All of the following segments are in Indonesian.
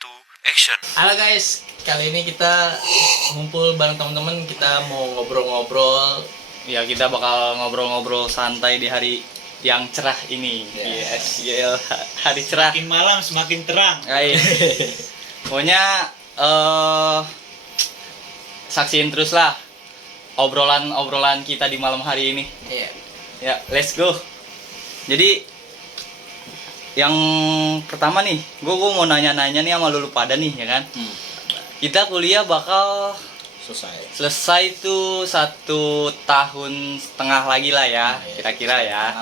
2, action. Halo guys, kali ini kita ngumpul bareng teman-teman, kita mau ngobrol-ngobrol. Ya, kita bakal ngobrol-ngobrol santai di hari yang cerah ini. Yes. Hari cerah. Semakin malam semakin terang. Pokoknya saksiin terus lah obrolan kita di malam hari ini. Iya. Ya, let's go. Jadi yang pertama nih, gue mau nanya-nanya nih sama lu pada nih, ya kan? Kita kuliah bakal selesai tuh 1,5 tahun lagi lah ya, kira-kira ya.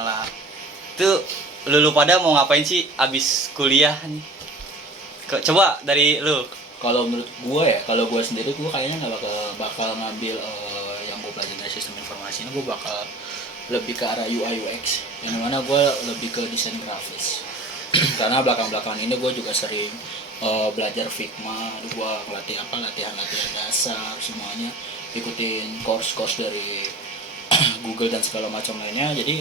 Itu lu pada mau ngapain sih abis kuliah nih? Coba dari lu. Kalau menurut gue ya, kalau gue sendiri gue kayaknya nggak bakal ngambil yang gue pelajari dari sistem informasi ini. Gue bakal lebih ke arah UI UX, yang mana gue lebih ke desain grafis. Karena belakang-belakangan ini gue juga sering belajar Figma, gue ngelatih latihan dasar semuanya, ikutin course dari Google dan segala macam lainnya. Jadi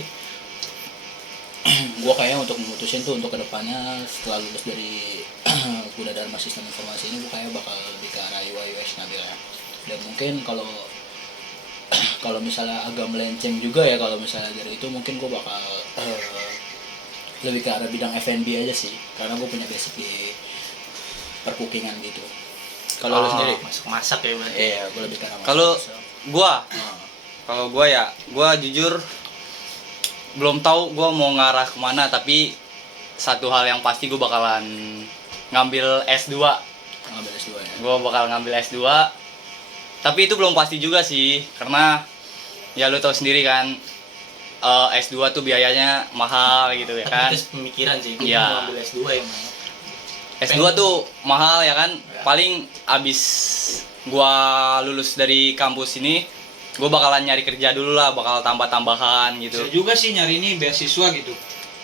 gue kayaknya untuk memutusin tuh untuk kedepannya setelah lulus dari Gunadarma Sistem Informasi ini, gue kayak bakal lebih ke arah UI UX ngambilnya. Dan mungkin kalau misalnya agak melenceng juga ya, kalau misalnya dari itu mungkin gue bakal lebih ke arah bidang F&B aja sih, karena gue punya basic di perkukingan gitu. Kalau lu sendiri? Masak ya berarti. Iya, gue lebih ke arah Kalau gua ya, gua jujur belum tahu gua mau ngarah kemana, tapi satu hal yang pasti gua bakalan ngambil S2. ngambil S2 ya. Gua bakal ngambil S2. Tapi itu belum pasti juga sih, karena ya lu tahu sendiri kan, S2 tuh biayanya mahal gitu ya kan. Itu pemikiran sih, gue Iya. mau ambil S2 yang S2 tuh mahal ya kan. Paling abis gua lulus dari kampus ini, gua bakalan nyari kerja dulu lah, bakal tambah-tambahan gitu. Bisa juga sih nyari ini beasiswa gitu.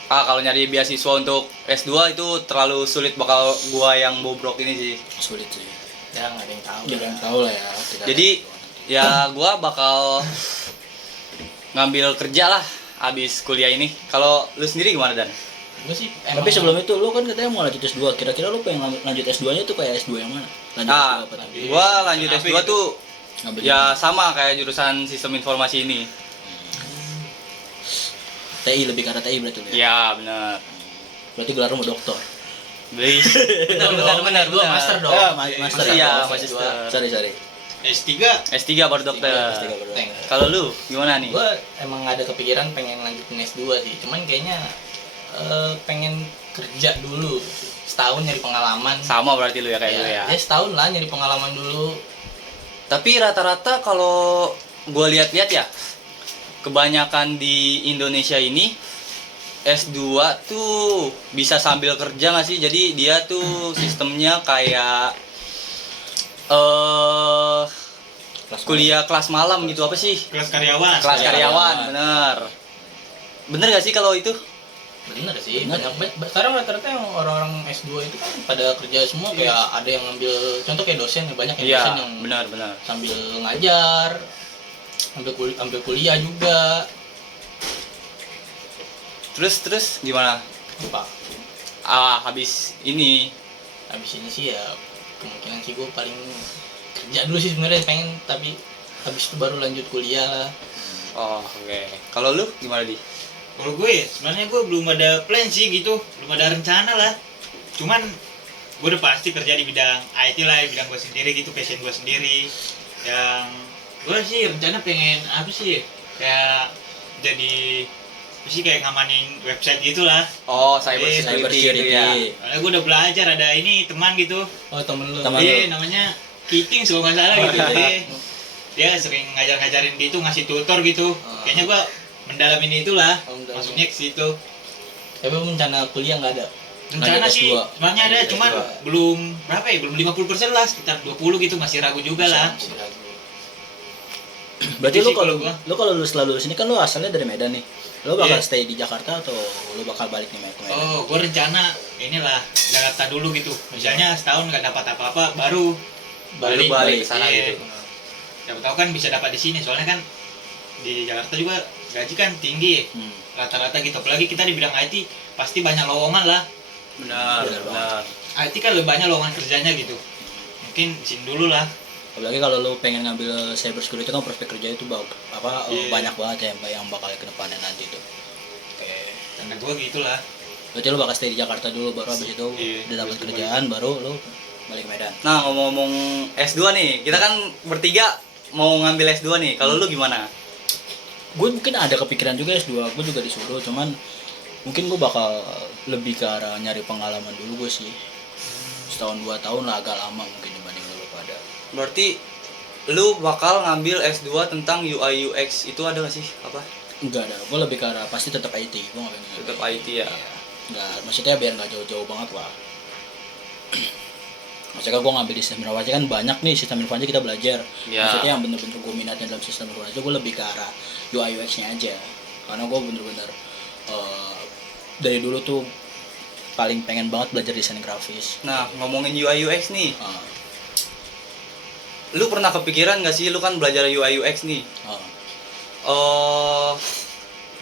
Kalau nyari beasiswa untuk S2 itu terlalu sulit, bakal gua yang bobrok ini sih. Sulit sih. ya nggak ada yang tahu. Jangan yang tahu lah ya. Jadi ya gua bakal ngambil kerja lah abis kuliah ini. Kalau lu sendiri gimana, Dan? Gue sih Tapi sebelum itu lu kan katanya mau lanjut S2. Kira-kira lu pengen lanjut S2-nya tuh kayak S2 yang mana? Lanjut S2 apa tuh? Gua lanjut S2 tuh Ngambil ya sama kayak jurusan sistem informasi ini. TI, lebih ke arah TI berarti lu ya? Ya benar. Berarti gelar lu mau doktor. benar. Gue master dong. Master Iya, ya. master. Sorry. S3 S3 baru dokter. S3 baru. Kalau lu gimana nih? Gue emang ada kepikiran pengen lanjutin S2 sih, cuman kayaknya pengen kerja dulu setahun, nyari pengalaman. Sama berarti lu ya kayak lu ya. Ya setahun lah nyari pengalaman dulu. Tapi rata-rata kalau gua lihat-lihat ya, kebanyakan di Indonesia ini S2 tuh bisa sambil kerja nggak sih? Jadi dia tuh sistemnya kayak kuliah kelas malam gitu, apa sih? kelas karyawan. Kelas karyawan, bener gak sih kalau itu? Bener sih, sekarang rata-rata yang orang-orang S2 itu kan pada kerja semua, kayak ada yang ngambil, contoh kayak dosen, banyak yang dosen yang benar. sambil ngajar, ambil kuliah juga. Terus gimana? Apa? Habis ini Habis ini sih ya kemungkinan sih gue paling kerja dulu sih sebenarnya pengen, tapi habis itu baru lanjut kuliah lah. oke. Kalau lu gimana, Di? Kalau gue sebenarnya gue belum ada plan sih gitu, belum ada rencana lah. Cuman gue udah pasti kerja di bidang IT lah, di bidang gue sendiri gitu, passion gue sendiri. Yang gue sih rencana pengen apa sih? Kayak jadi apa sih, kayak ngamanin website gitulah. Cyber security gitu ya. Karena gue udah belajar, ada ini teman gitu. Oh, temen lu. Namanya Kiting kalau nggak salah gitu. Dia sering ngajarin gitu, ngasih tutor gitu. Kayaknya gua mendalamin itulah. Masuknya ke situ. Tapi rencana kuliah nggak ada. Rencana Lanjut sih S2. sebenarnya ada, cuman belum berapa ya? Belum 50% lah, sekitar 20 gitu, masih ragu juga lah. Berarti Itu lu sih kalau kalau gua. setelah lulus ini kan lu asalnya dari Medan nih. Lu bakal Iya. stay di Jakarta atau lu bakal balik nih ke Medan? Oh, gua rencana inilah Jakarta dulu gitu. Misalnya setahun nggak dapat apa-apa, baru Balik ke sana Iya. gitu. Siapa tahu kan bisa dapat di sini, soalnya kan di Jakarta juga gaji kan tinggi rata-rata gitu, apalagi kita di bidang IT pasti banyak lowongan lah. Benar. IT kan lebih banyak lowongan kerjanya gitu. Mungkin di sini dulu lah. Apalagi kalau lu pengen ngambil cyber security kan prospek kerja itu Iya. banyak banget ya yang bakal ke depannya nanti tuh. Oke. Karena gue gitulah. Berarti lu bakal stay di Jakarta dulu, baru habis itu Iya, udah dapat habis itu kerjaan baru lu balik ke Medan. Nah, ngomong-ngomong S2 nih, kita kan bertiga mau ngambil S2 nih. Kalau lu gimana? Gue mungkin ada kepikiran juga S2, gue juga disuruh, cuman mungkin gue bakal lebih ke arah nyari pengalaman dulu gue sih. Setahun 2 tahun lah, agak lama mungkin dibanding lu pada. Berarti lu bakal ngambil S2 tentang UI UX, itu ada gak sih? Apa? Enggak ada, gue lebih ke arah pasti tetap IT, gue nggak pengen Tetap IT ya. Enggak, maksudnya biar nggak jauh-jauh banget lah. Maksudnya gue ngambil di sistem informasi kan banyak nih sistem informasi kita belajar. Ya. Maksudnya yang bener-bener gue minatnya dalam sistem informasi gue lebih ke arah UI UX-nya aja. Karena gue bener-bener dari dulu tuh paling pengen banget belajar desain grafis. Nah, ngomongin UI UX nih, Uh, lu pernah kepikiran gak sih, lu kan belajar UI UX nih,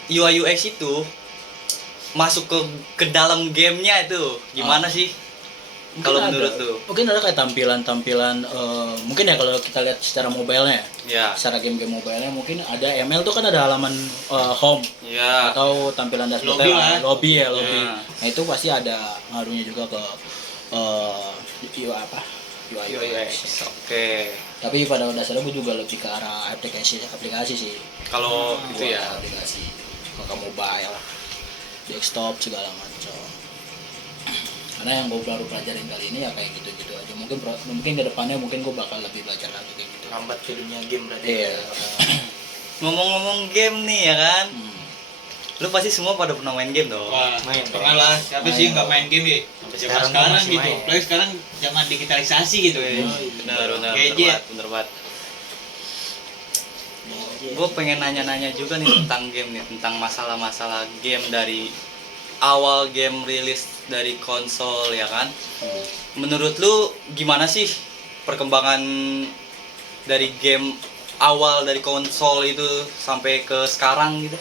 UI UX itu masuk ke dalam gamenya itu gimana sih? Mungkin Kalau ada- menurut lu? mungkin ada kayak tampilan-tampilan mungkin ya kalau kita lihat secara mobile-nya Ya, secara game-game mobile-nya mungkin ada ML tuh kan ada halaman home ya. atau tampilan dashboard Lobby lah. lobby ya lobby. Ya. Nah itu pasti ada ngaruhnya juga ke UI UI UX. Oke. Tapi pada dasarnya gue juga lebih ke arah aplikasi sih. Kalau itu Buat ya. aplikasi ke mobile, desktop segala macam. Karena yang gue baru pelajarin kali ini ya kayak gitu-gitu aja. Mungkin ke depannya mungkin gue bakal lebih belajar lagi kayak gitu. Lambat ke dunia game berarti. Iya. Ngomong-ngomong game nih ya kan, lu pasti semua pada pernah main game dong. Wah, Main, pernah lah. Siapa sih yang nggak main game ya? Sampai Zaman sekarang sekarang masih gitu. main. Apalagi sekarang zaman digitalisasi gitu ya. Benar, Gadget. bener banget. Gue pengen nanya-nanya juga nih tentang game nih, tentang masalah-masalah game dari awal game rilis dari konsol ya kan. Menurut lu gimana sih perkembangan dari game awal dari konsol itu sampai ke sekarang gitu?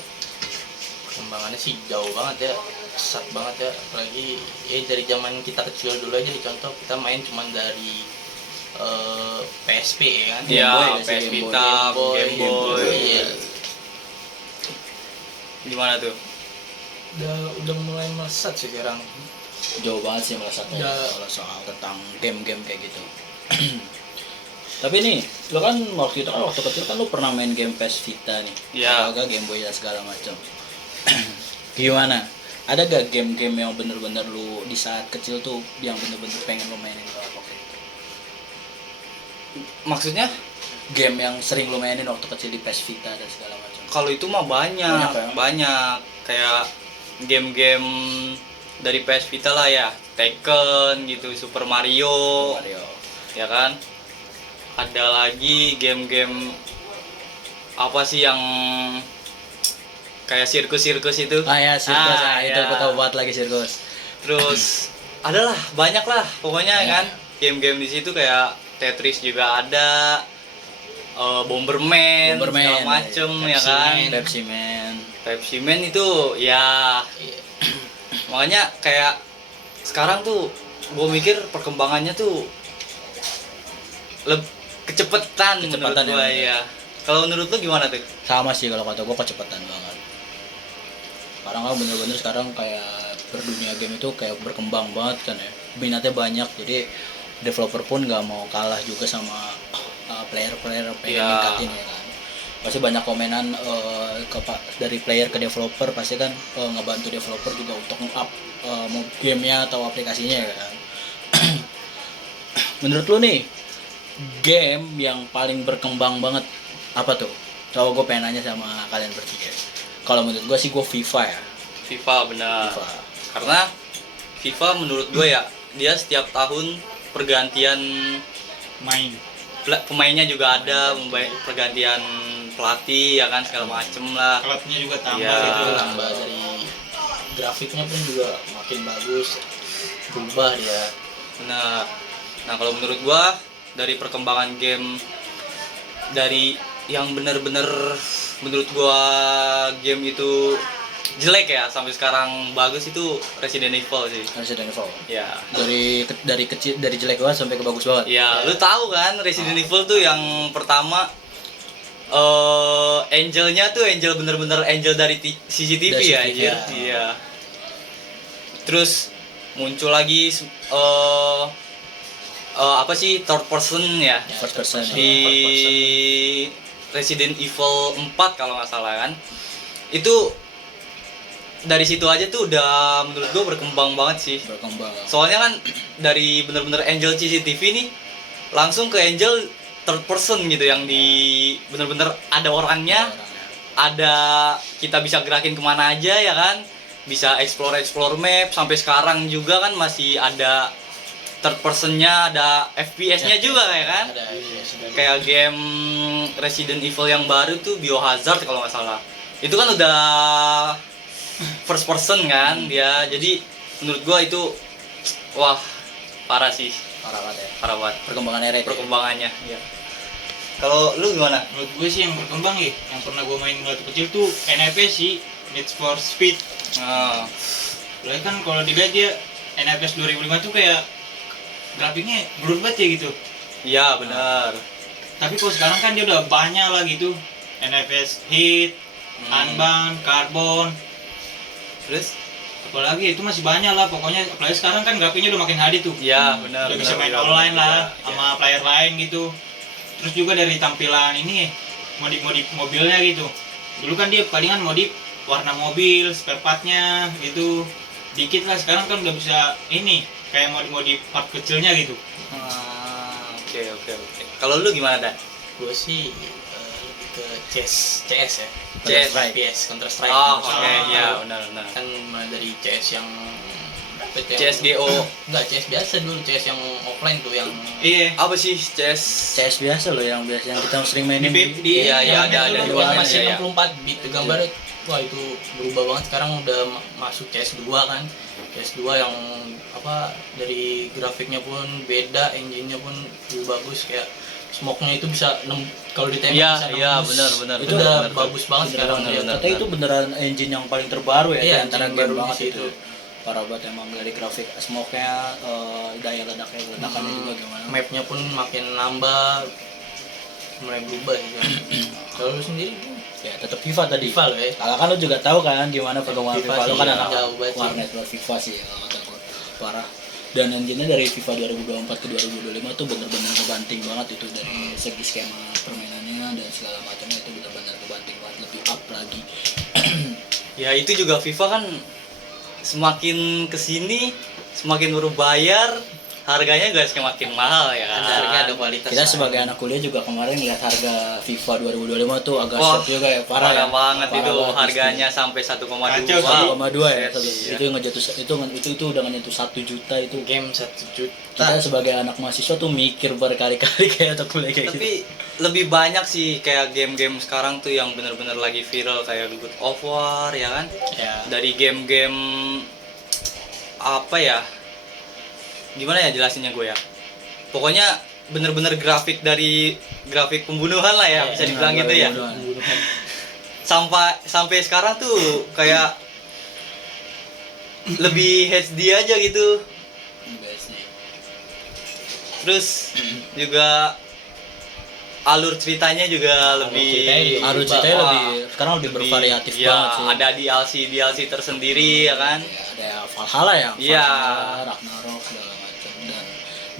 Perkembangannya sih jauh banget ya, pesat banget ya. Apalagi ya dari zaman kita kecil dulu aja contoh kita main cuman dari PSP ya kan. Iya, Boy nggak sih, PS Game Boy, Vita, Game Game Boy. Boy, iya. Gimana tuh? Udah mulai melesat sih sekarang. Jauh banget sih melesatnya Ya. kalau soal tentang game-game kayak gitu. Tapi nih, lo kan waktu itu kan waktu kecil kan lo pernah main game PS Vita nih, Ya. agak Game Boy dan segala macam. Gimana? Ada gak game-game yang bener-bener lu di saat kecil tuh yang bener-bener pengen lo mainin waktu itu? Maksudnya Game yang sering lo mainin waktu kecil di PS Vita dan segala macam. kalau itu mah Banyak ya? banyak kayak game-game dari PS Vita lah ya, Tekken gitu, Super Mario, Mario. ya kan. Ada lagi game-game apa sih yang kayak sirkus-sirkus itu. Ah ya, sirkus. Itu ya. gue tau banget lagi sirkus. Terus adalah banyak lah pokoknya Ya. kan game-game di situ kayak Tetris juga ada, Bomberman, segala macem ya kan. Pepsi Man. Pepsi Man itu ya makanya kayak sekarang tuh gue mikir perkembangannya tuh kecepatan menurut Kecepatan ya, gue bener. ya. Kalau menurut lu gimana tuh? Sama sih kalau kata gue kecepatan banget. Sekarang kan bener-bener sekarang kayak berdunia game itu kayak berkembang banget kan ya. Minatnya banyak jadi developer pun nggak mau kalah juga sama player-player yang pengen Iya. ningkatin ya kan. Pasti banyak komenan dari player ke developer pasti kan ngebantu developer juga untuk nge-up gamenya atau aplikasinya ya kan. Menurut lu nih game yang paling berkembang banget apa tuh? Coba gue pengen nanya sama kalian bertiga. Kalau menurut gue sih gue FIFA ya. FIFA benar. FIFA. Karena FIFA menurut gue ya dia setiap tahun pergantian Main. pemainnya juga ada, pergantian pelatih ya kan segala macem lah. Klubnya juga tambah Iya. gitu. Tambah dari grafiknya pun juga makin bagus, berubah dia. Benar. Nah kalau menurut gua dari perkembangan game dari yang benar-benar menurut gua game itu jelek ya sampai sekarang bagus itu Resident Evil sih. Resident Evil. Ya. Dari kecil, dari jelek banget sampai ke bagus banget. Ya, lu tahu kan Resident Evil tuh yang pertama Angelnya tuh Angel bener-bener Angel dari CCTV Dari ya, CCTV, anjir. ya. Iya. Terus muncul lagi apa sih third person ya? First person. Di Resident Evil 4 kalau nggak salah kan. Itu dari situ aja tuh udah menurut gua berkembang banget sih. Berkembang. Soalnya kan dari bener-bener Angel CCTV nih langsung ke Angel third person gitu yang di bener-bener ada orangnya, ada kita bisa gerakin kemana aja ya kan, bisa explore map. Sampai sekarang juga kan masih ada third personnya, ada FPS-nya juga ya kan, Ada FPS. kayak game Resident Evil yang baru tuh Biohazard kalau nggak salah, itu kan udah first person kan dia. Jadi menurut gua itu wah parah sih, Parah banget ya. parah banget Perkembangan era itu. perkembangannya. Iya. Kalau lu gimana? Menurut gue sih yang berkembang ya, yang pernah gue main waktu kecil tuh NFS sih, Need for Speed. Nah, Soalnya kan kalau dilihat dia NFS 2005 tuh kayak grafiknya blur banget ya gitu. iya benar. Tapi kalau sekarang kan dia udah banyak lah gitu. NFS Hit, Unbound, Carbon, Terus? apalagi itu masih banyak lah pokoknya. Apalagi sekarang kan grafiknya udah makin HD tuh. Iya benar. Udah bisa benar, main benar, online benar. lah Iya. sama player lain gitu. Terus juga dari tampilan ini modif mobilnya gitu. Dulu kan dia palingan modif warna mobil, spare partnya gitu dikit lah. Sekarang kan udah bisa ini kayak modif part kecilnya gitu. Oke. Kalau lu gimana, Dan? Gue sih lebih ke CS ya. CS. Counter Strike. Oh, Counter oke, Strike. iya benar. Kan mulai dari CS yang CS:GO. Enggak, CS biasa dulu, CS yang offline tuh yang Iya. Apa sih CS? CS biasa loh yang biasa yang kita sering mainin. Iya, yang ada dulu dua, yang masih iya, iya. 64 bit tuh gambarnya. Wah, itu berubah banget. Sekarang udah masuk CS2 kan. CS2 yang apa, dari grafiknya pun beda, engine-nya pun lebih bagus, kayak smoke-nya itu bisa kalau ditembak Iya, bisa iya, nembus. benar. Itu udah bagus banget sekarang. benar. Katanya itu beneran engine yang paling terbaru ya, Iya, di antara engine game baru di banget situ. itu. Parah banget emang dari grafik, smoke-nya, daya ledakannya juga gimana. Map-nya pun makin nambah, mulai berubah gitu. Kalau lu sendiri Ya tetap FIFA tadi. FIFA lo ya. Kalau kan lu juga tahu kan gimana perkembangan FIFA FIFA, lu sih, kan ya, anak jauh banget sih. warnet buat FIFA sih kalau kata gua. Parah. Dan engine-nya dari FIFA 2024 ke 2025 tuh bener-bener ngebanting banget itu dari segi skema permainannya dan segala macamnya, itu bener-bener ngebanting banget, lebih up lagi. Ya itu juga FIFA kan semakin kesini semakin berbayar, harganya juga semakin mahal ya kan. Ada harga, ada kualitas. Kita sebagai anak kuliah juga kemarin lihat harga FIFA 2025 tuh agak Wah, shock juga ya, parah ya. banget Parah itu banget, harganya sampai 1,2. Kacau sih. 1,2 ya. Iya. Itu ngejatuh itu udah nyentuh 1 juta itu. game 1 juta. Kita sebagai anak mahasiswa tuh mikir berkali-kali kayak untuk beli kayak gitu. Tapi lebih banyak sih kayak game-game sekarang tuh yang bener-bener lagi viral kayak God of War ya kan. Ya. Dari game-game apa ya, gimana ya jelasinnya gue ya, pokoknya bener-bener grafik dari grafik pembunuhan lah ya, bisa dibilang gitu ya. Sampai sekarang tuh kayak lebih HD aja gitu. Terus juga alur ceritanya juga lebih Alur ceritanya wah, lebih sekarang lebih bervariatif ya, banget sih. ada DLC tersendiri ya kan. Ya, ada Valhalla ya, Iya. Valhalla, Ragnarok segala macam, dan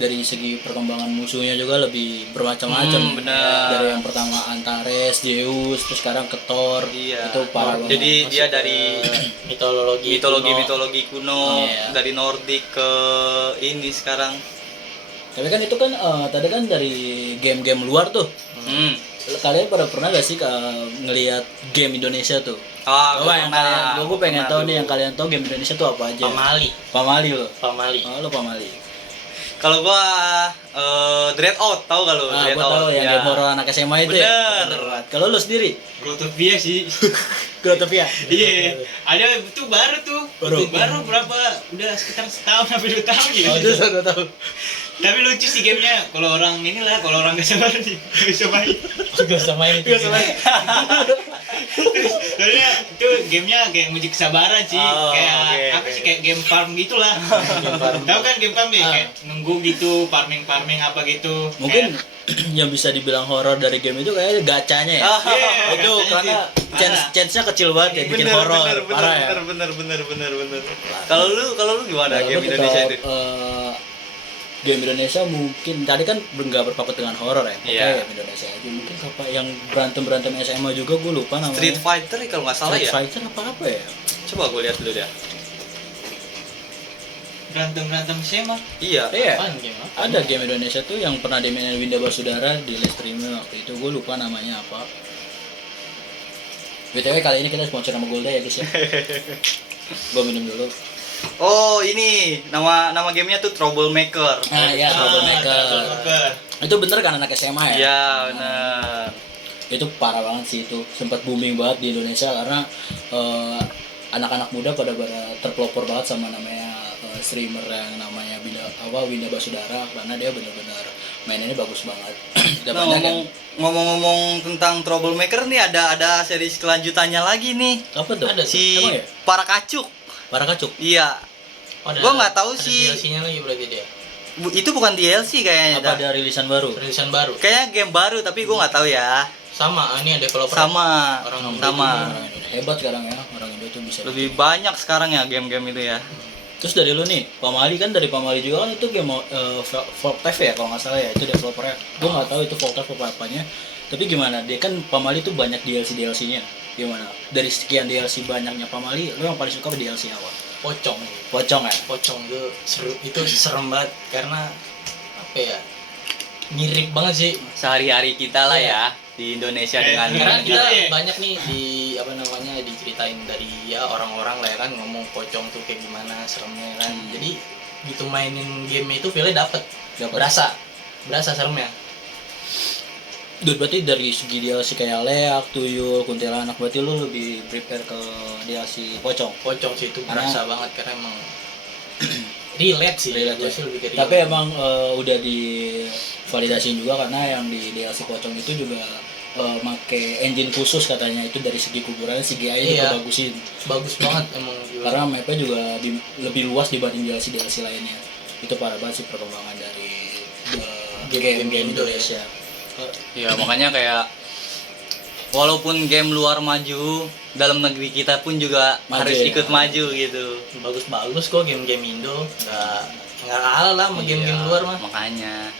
dari segi perkembangan musuhnya juga lebih bermacam-macam. Benar. Dari yang pertama Antares, Zeus, terus sekarang ke Thor. Iya. Itu parah banget. Jadi dia dari mitologi kuno, Iya. dari Nordik ke ini sekarang. Tapi kan itu kan tadi kan dari game-game luar tuh. Hmm. Kalian pada pernah gak sih ngelihat game Indonesia tuh? Ah, Coba yang kalian, gue pengen tahu nih yang kalian tahu game Indonesia tuh apa aja. Pamali lo. Oh, lo Pamali. Kalau gua Dreadout, tahu gak lu? Ah, gua tahu yang game horror anak SMA itu ya. Bener. Kalau lo sendiri? Grotopia sih. Grotopia. Iya, ada itu baru tuh. Baru. Baru berapa? Udah sekitar setahun sampai 2 tahun gitu. Oh, itu saya tahu. Tapi lucu sih gamenya kalau orang nggak sabar sih nggak bisa main. Gak usah main itu. Soalnya itu gamenya kayak nguji kesabaran sih, kayak oke, apa oke. sih kayak game farm gitulah. Tahu kan game farm ya, kayak nunggu gitu, farming apa gitu. Mungkin yang bisa dibilang horor dari game itu kayak gacanya ya. Iya, Itu gacanya karena chance-nya kecil banget ya bikin horor. Parah ya. bener. Kalau lu gimana Kalau game lu Indonesia tetap, itu? Game Indonesia mungkin tadi kan nggak berpakat dengan horor ya. Oke, Iya. game Indonesia aja. Mungkin apa yang berantem SMA juga gue lupa namanya. Street Fighter kalau nggak salah Street ya. Fighter apa ya? Coba gue lihat dulu deh. berantem SMA. Iya. Iya. Apaan game apa? Ada game Indonesia tuh yang pernah dimainin Winda Basudara di live streamnya waktu itu, gue lupa namanya apa. BTW kali ini kita sponsor sama Golda ya guys ya. Gue minum dulu. Oh ini nama gamenya tuh Troublemaker. Nah ya, Troublemaker. Troublemaker. Itu bener kan anak SMA ya? Iya benar. Itu parah banget sih, itu sempat booming banget di Indonesia karena anak-anak muda pada terpelopor banget sama namanya streamer yang namanya Winda Basudara, karena dia bener-bener mainnya bagus banget. Dan Nah, banyak kan? ngomong-ngomong tentang Troublemaker nih ada series kelanjutannya lagi nih. Apa tuh? Ada Si Emang ya? Para Kacuk. Para Kacuk. Iya. Oh, Gua nggak tahu sih. DLC-nya lagi berarti dia. Itu bukan DLC kayaknya. Apa dah. ada rilisan baru? Rilisan baru. Kayaknya game baru tapi gua nggak tahu ya. Sama, ini developer. Sama. Orang sama. Orang Indonesia. Hebat sekarang ya, orang Indonesia tuh bisa. Lebih banyak sekarang ya game-game itu ya. Terus dari lu nih, Pamali kan dari Pamali juga kan itu game Voltev ya kalau nggak salah ya, itu developernya. Gue nggak tahu itu Voltev apa apanya. Tapi gimana? Dia kan Pamali tuh banyak DLC-nya. Gimana? Dari sekian DLC banyaknya Pamali, lu yang paling suka DLC apa? Pocong. Pocong ya? Pocong itu serem banget karena apa ya? Mirip banget sih. Sehari-hari kita lah ya di Indonesia dengan Karena kita Iya. banyak nih diceritain dari ya orang-orang lah ya kan ngomong pocong tuh kayak gimana seremnya kan. Jadi gitu mainin game itu feelnya dapet. Berasa seremnya. Duh, berarti dari segi DLC kayak Leak, Tuyul, Kuntilanak, berarti lu lebih prepare ke DLC Pocong. Pocong sih itu Karena- berasa banget karena emang relate sih. Relate Gua ya. sih lebih ke Tapi relate. emang udah divalidasiin juga karena yang di DLC Pocong itu juga make engine khusus katanya, itu dari segi kuburannya CGI Iya. juga bagusin. bagus banget emang gila. Karena mapnya juga lebih luas dibanding DLC lainnya. Itu parah banget sih perkembangan dari game Game Indonesia. Ya makanya kayak walaupun game luar maju, dalam negeri kita pun juga Maju harus ya. ikut maju gitu. bagus kok game-game Indo, nggak kalah lah sama game-game Iya, luar mah. Makanya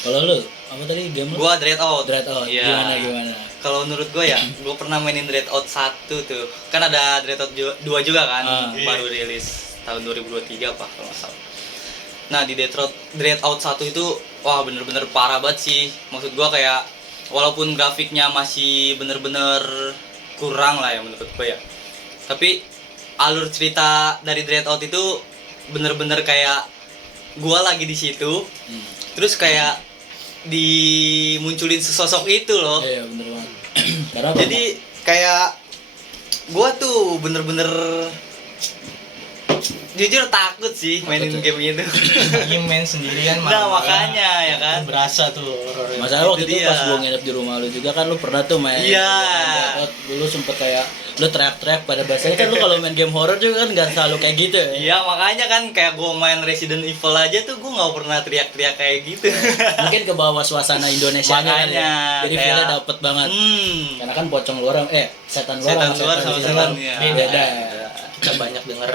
Kalau lu apa tadi game lu? gua Dreadout. Dreadout. Iya. Gimana? Kalau menurut gua ya, gua pernah mainin Dreadout 1 tuh. Kan ada Dreadout 2 juga kan, baru rilis tahun 2023 apa kalau nggak salah. Nah, di Dreadout 1 itu wah bener-bener parah banget sih. Maksud gua kayak walaupun grafiknya masih bener-bener kurang lah ya menurut gua ya. Tapi alur cerita dari Dreadout itu bener-bener kayak gua lagi di situ. Terus kayak dimunculin sesosok itu loh. Iya, bener banget. Karena Jadi kayak gua tuh bener-bener jujur takut sih mainin Takut game itu. Game main sendirian Nah makanya ya kan. berasa tuh horornya. masalah waktu Itu itu dia. pas gua nginep di rumah lu juga kan, lu pernah tuh main Iya. Dreadout, lu sempet kayak lu teriak-teriak, pada biasanya kan lu kalau main game horror juga kan nggak selalu kayak gitu ya. Iya makanya kan kayak gua main Resident Evil aja tuh gua nggak pernah teriak-teriak kayak gitu. Mungkin ke bawah suasana Indonesia Makanya, jadi kayak- feelnya dapet banget. Karena kan pocong luar setan luar Setan sama luar setan sama sini setan, kan iya. beda. Kita banyak denger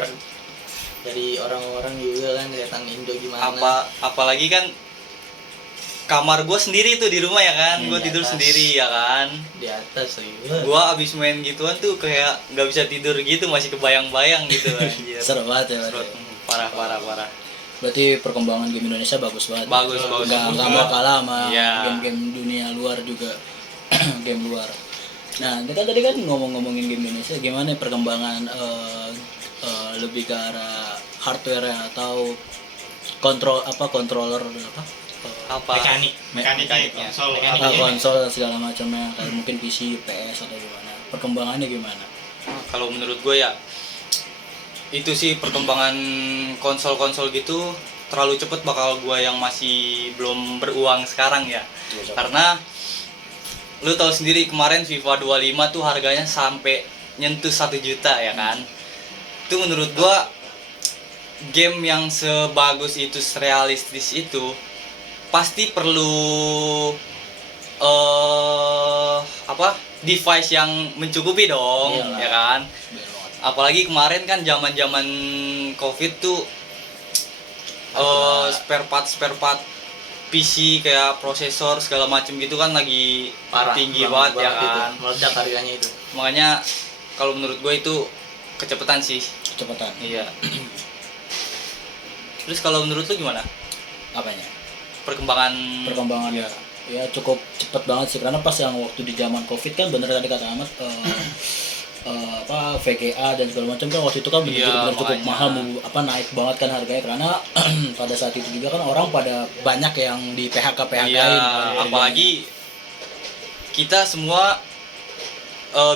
dari orang-orang juga kan setan Indo gimana. Apalagi kan kamar gua sendiri tuh di rumah ya kan, gua Di tidur atas. sendiri ya kan. Di atas lagi. Gua abis main gituan tuh kayak nggak bisa tidur gitu, masih kebayang-bayang gitu anjir. Seru banget ya. Seru. Berarti. Parah. Berarti perkembangan game Indonesia bagus banget. Bagus. Nggak mau kalah sama Iya. game-game dunia luar juga. Game luar. Nah, kita tadi kan ngomongin game Indonesia, gimana perkembangan lebih ke arah hardware atau controller apa? Apa? mekaniknya konsol Atau konsol dan segala macamnya, kayak mungkin PC, PS atau gimana. Perkembangannya gimana? Kalau menurut gue ya itu sih perkembangan konsol-konsol gitu terlalu cepet bakal gua yang masih belum beruang sekarang ya. Karena lu tahu sendiri kemarin FIFA 25 tuh harganya sampai nyentuh 1 juta ya kan. Itu menurut gua game yang sebagus itu, serealistis itu pasti perlu device yang mencukupi dong. Iyalah. Ya kan. Apalagi kemarin kan zaman-zaman Covid tuh spare part PC kayak prosesor segala macam gitu kan lagi tinggi banget ya kan. itu, meledak harganya itu. Makanya kalau menurut gue itu kecepatan sih. Kecepatan. Iya. Terus kalau menurut lu gimana? Apanya? Perkembangan Ya cukup cepet banget sih, karena pas yang waktu di zaman Covid kan bener tadi kata Ahmad, VGA dan segala macam kan waktu itu kan benar-benar cukup mahal, naik banget kan harganya, karena pada saat itu juga kan orang pada banyak yang di PHK-in. Apalagi kita semua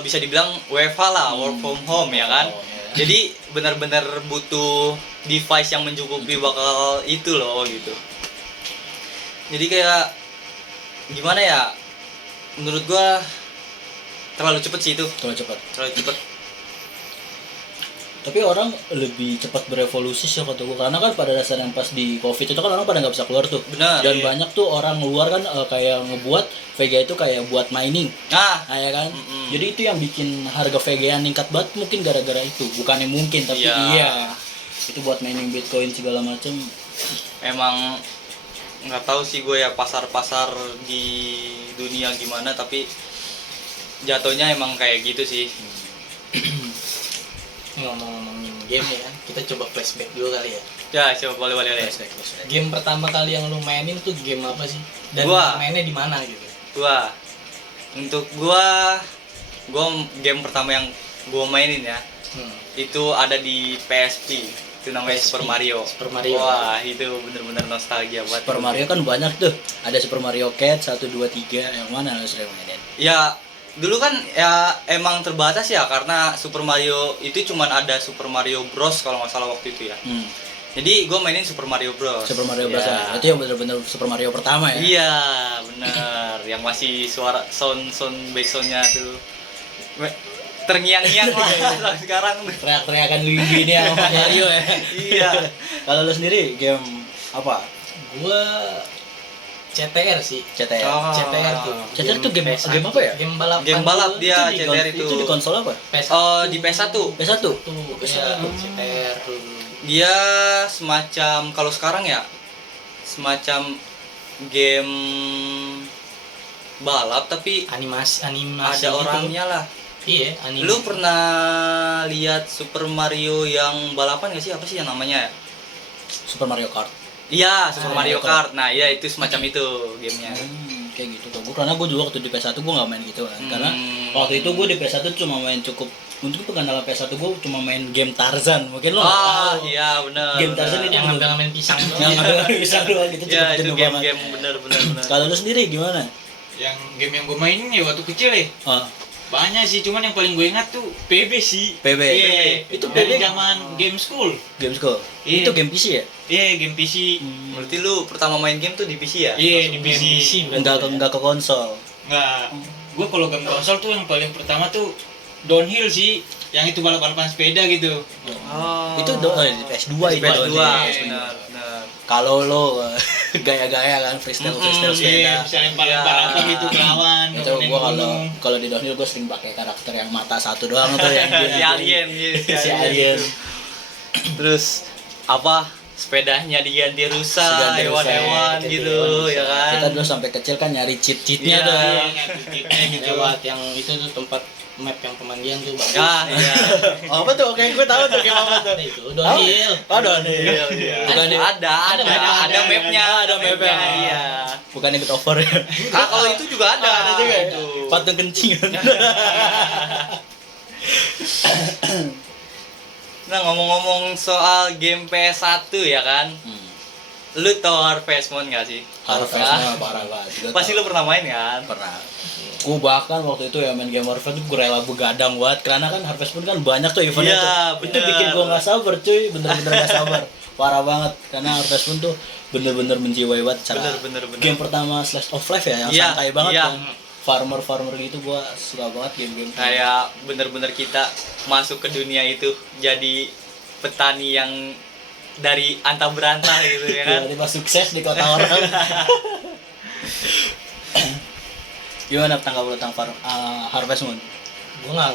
bisa dibilang WFH lah, work from home ya kan. Jadi benar-benar butuh device yang mencukupi bakal itu loh gitu. Jadi kayak gimana ya? Menurut gua terlalu cepet sih itu. Terlalu cepet. Tapi orang lebih cepat berevolusi sih kata gue, karena kan pada dasarnya pas di Covid itu kan orang pada nggak bisa keluar tuh. Benar. Dan banyak tuh orang luar kan kayak ngebuat VGA itu kayak buat mining. Ya kan. Jadi itu yang bikin harga VGA ningkat banget, mungkin gara-gara itu. Bukannya mungkin, tapi iya. Itu buat mining Bitcoin segala macam. Emang nggak tahu sih gue ya pasar-pasar di dunia gimana, tapi jatuhnya emang kayak gitu sih. Ngomong-ngomongin game ya kan, kita coba flashback dulu kali ya. Ya, coba boleh. Flashback. Game pertama kali yang lu mainin tuh game apa sih? Dan mainnya di mana gitu? Untuk gua game pertama yang gua mainin ya, itu ada di PSP. Itu namanya PSP. Super Mario. Wah, itu bener-bener nostalgia banget. Super Mario kan banyak tuh. Ada Super Mario Cat 1 2 3, yang mana lu sering mainin? Ya, dulu kan ya emang terbatas ya, karena Super Mario itu cuman ada Super Mario Bros kalau nggak salah waktu itu ya. Jadi gue mainin Super Mario Bros. Super Mario Bros. Ya. Itu yang benar-benar Super Mario pertama ya. Iya, bener. Yang masih suara sound backsoundnya tuh terngiang-ngiang lah sekarang. Teriak-teriakan Luigi ini sama Mario ya. Iya. Kalau lu sendiri game apa? Gua CTR sih. CTR. CTR tuh. CTR tuh game PS1. game apa ya? Game balap. Game balap dia Itu di CTR itu. Itu di konsol apa? Di PS1. PS1. Tuh, ya, CTR tuh. Dia semacam kalau sekarang ya semacam game balap tapi Animasi ada gitu. orangnya lah. Iya, anime. Lu pernah lihat Super Mario yang balapan gak sih? Apa sih yang namanya ya? Super Mario Kart. Iya, Super Mario Kart. Nah, iya itu semacam itu gamenya. Kayak gitu tuh. Karena gue dulu waktu di PS1 gue nggak main gitu kan. Karena waktu itu gue di PS1 cuma main cukup, untuk pengenalan PS1 gue cuma main game Tarzan. Mungkin lo tahu. Iya benar. Game Tarzan itu yang ngambil pisang doang. yang ngambil pisang doang gitu. Ya, cukup itu jenuh banget. game bener. Kalau lu sendiri gimana? Yang game yang gue mainin ya waktu kecil ya banyak sih, cuman yang paling gue ingat tuh PB sih. PB. Iya. Itu dari PB zaman Game School. Game School. Iya. Itu game PC ya? Iya, game PC. Berarti lu pertama main game tuh di PC ya? Iya, di PC. Enggak ke konsol. Enggak. Gue kalau game konsol tuh yang paling pertama tuh downhill sih, yang itu balap-balapan sepeda gitu. Itu PS2 itu. PS2. Iya. Benar. Kalau lo gaya-gaya kan freestyle Iya, sepeda. bisa lempar-lempar apa gitu ke lawan. Itu gua kalau di downhill gua sering pakai karakter yang mata satu doang tuh yang Si alien. si alien. Terus apa? Sepedanya diganti rusa, Diganti rusa, hewan-hewan gitu, ya kan? Kita dulu sampai kecil kan nyari cheat-cheatnya Iya. tuh. Lewat yang itu tuh tempat map yang pemandian tuh bagus. Iya. Oh, apa tuh? Oke, gue tahu tuh game apa tuh. Itu downhill. Oh, downhill. Bukan Ada mapnya, Iya. Bukan ikut over ya. Kalau itu juga ada. Ada juga ya? Itu. Patung kencing. Nah, ngomong-ngomong soal game PS1 ya kan? Lu tau Harvest Moon gak sih? Harvest Moon parah banget. Pasti lu pernah main kan? Pernah. Gue bahkan waktu itu ya main game Harvest tuh gue rela begadang banget, karena kan Harvest Moon kan banyak tuh eventnya Iya, tuh. Itu bikin gue nggak sabar cuy, bener-bener nggak sabar. parah banget karena Harvest Moon tuh bener-bener menjiwai banget cara Bener. game pertama Slice of Life ya yang Iya, santai banget iya. kan farmer gitu gua suka banget game-game Kayak bener-bener kita masuk ke dunia itu jadi petani yang dari antah berantah gitu ya kan. tiba-tiba sukses di kota orang. Gimana tanggapan lu tentang Harvest Moon? Gue nggak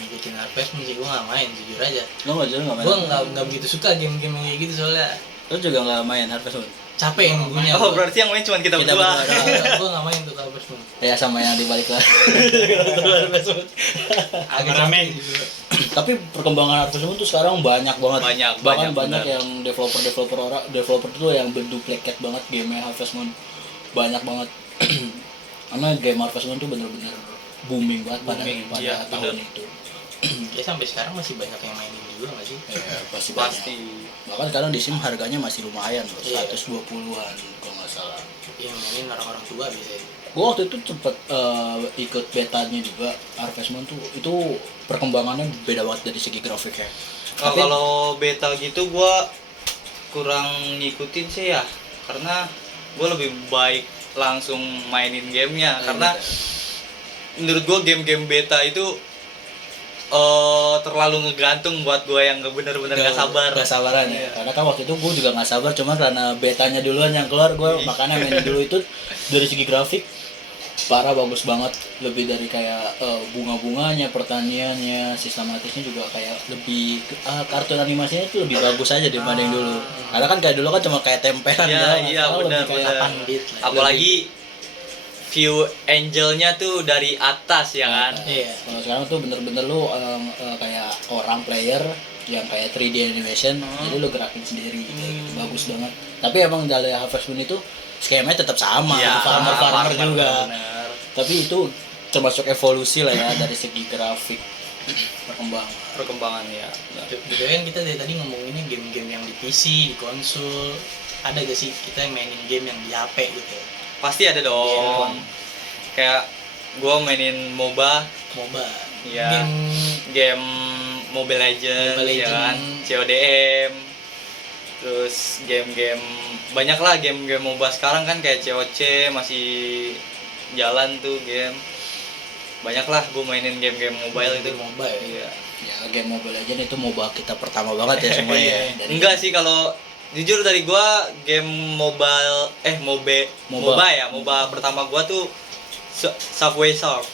ngikutin Harvest Moon sih, gue nggak main jujur aja. Lu nggak main? Gue nggak begitu suka game-game yang kayak gitu soalnya Lu juga nggak main Harvest Moon? capek nunggunya. Oh, berarti yang main cuma kita Kita berdua. berdua. Gue nggak main tuh Harvest Moon. Ya sama yang dibalik lah. Agak Ramen. capek juga. Tapi perkembangan Harvest Moon tuh sekarang banyak banget. Banyak, banyak bener. yang developer tuh yang berduplicate banget game Harvest Moon. Banyak banget. Karena game Harvest Moon tuh bener-bener booming banget pada Booming, iya, tahun bener. itu. Ya sampai sekarang masih banyak yang mainin juga nggak sih? Ya, pasti. Pasti. Bahkan sekarang di Steam harganya masih lumayan loh, Iya. 120-an kalau nggak salah. Yang mainin orang-orang tua biasanya. Gua waktu itu cepet ikut betanya juga Harvest Moon tuh itu perkembangannya beda banget dari segi grafiknya. Tapi- Kalau beta gitu gua kurang ngikutin sih ya, karena gua lebih baik langsung mainin gamenya karena menurut gua game-game beta itu terlalu ngegantung buat gua yang bener-bener gak sabar. Gak sabaran ya. Iya. Karena kan waktu itu gue juga gak sabar, cuma karena betanya duluan yang keluar gue makanya main dulu itu dari segi grafik parah bagus banget, lebih dari kayak bunga-bunganya, pertaniannya, sistematisnya juga kayak lebih kartun animasinya itu lebih bagus aja daripada yang dulu. Karena kan kayak dulu kan cuma kayak tempelan Iya, doang, iya, sekarang lebih benar, kayak benar. 8 bit lah. Apalagi view angelnya tuh dari atas ya kan. Iya. Kalau sekarang tuh bener-bener lu kayak orang player yang kayak 3D animation, jadi lu gerakin sendiri, gitu. Bagus banget. Tapi emang dari Harvest Moon itu skemanya tetap sama, Iya, farmer juga. bener. Tapi itu termasuk evolusi lah ya dari segi grafik perkembangan. Perkembangan ya. Betul kan kita dari tadi ngomonginnya game-game yang di PC, di konsol. Ada gak sih kita yang mainin game yang di HP gitu? Pasti ada dong. Kayak gua mainin MOBA, MOBA. Iya. Game game Mobile Legends, Mobile ya kan, Legends. CODM, terus game-game banyak lah game-game MOBA sekarang kan kayak COC masih jalan tuh game. Banyak lah gue mainin game-game mobile itu. MOBA ya. Iya. Ya game Mobile Legends itu MOBA kita pertama banget ya semuanya. Dari Enggak sih kalau jujur dari gua game mobile MOBA pertama gua tuh Subway Surf.